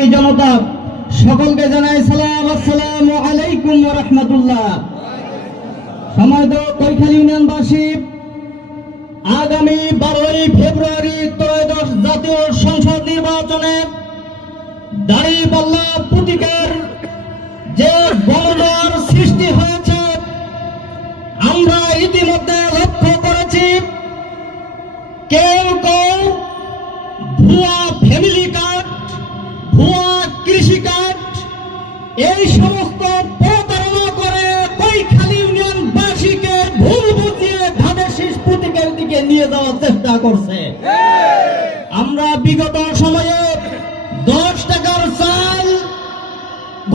উপস্থিতি জনতা, সকলকে জানাই সালাম, আসসালামু আলাইকুম রাহমাতুল্লাহ। সমাজ কৈখালী ইউনিয়নবাসী, আগামী বারোই ফেব্রুয়ারি ত্রয়োদশ জাতীয় সংসদ নির্বাচনে দাঁড়িপাল্লা প্রতীকের যে গণজোয়ার সৃষ্টি হয়েছে, আমরা ইতিমধ্যে লক্ষ্য করেছি, কেউ কেউ ভুয়া এই সমস্ত প্রতারণা করে কৈখালী ইউনিয়ন বাসীকে ভুল বুঝিয়ে ধানের শীষ প্রতীকের দিকে নিয়ে যাওয়ার চেষ্টা করছে। আমরা বিগত সময়ে দশ টাকার চাল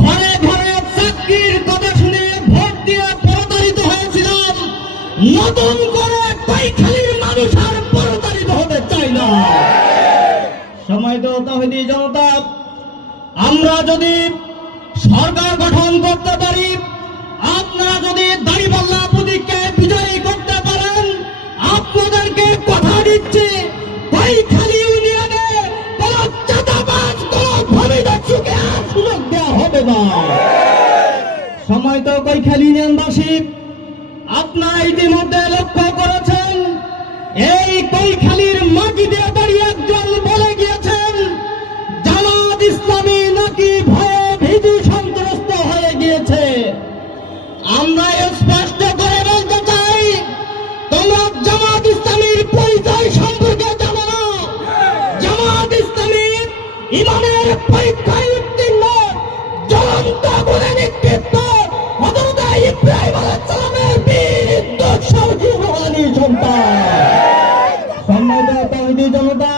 ঘরে ঘরে চাকরির কথা শুনে ভোট দিয়ে প্রতারিত হয়েছিলাম। নতুন করে কৈখালীর মানুষ আর প্রতারিত হতে চাই না। সময় তো তাহিদি জনতা, আমরা যদি সরকার গঠন করতে পারি। আপনারা যদি দাড়িপাল্লা প্রতীককে বিজয়ী করতে পারেন, আপনাদেরকে কথা দিচ্ছি কৈখালী ইউনিয়নে কোন চাঁদাবাজ, কোন ভূমিদস্যুকে হবে না। সময় তো কৈখালী ইউনিয়নবাসী, আপনারা ইতিমধ্যে লক্ষ্য করেছেন ইমামের পরীক্ষায় উত্তীর্ণ, জ্বলন্ত বলে নিক্ষিপ্ত হজরত ইব্রাহিম আলাইহিস সালামের বীর দুঃসাহসী রুহানি সন্তান সম্মানিত তহিদি জনতা,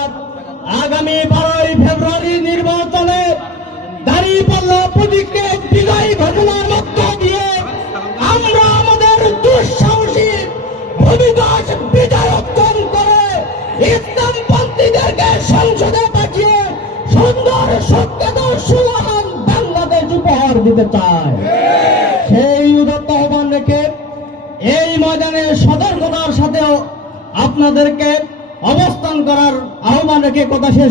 আগামী বারোই ফেব্রুয়ারি নির্বাচনে দাঁড়িপাল্লা প্রতীককে বিজয়ী ঘটনার মধ্য দিয়ে আমরা আমাদের দুঃসাহসী ভূমিদাস সুমহান উপহার দিতে চায়। সেই উদত্ত আহ্বান রেখে এই ময়দানে সাথেও আপনাদেরকে অবস্থান করার আহ্বান রেখে কথা শেষ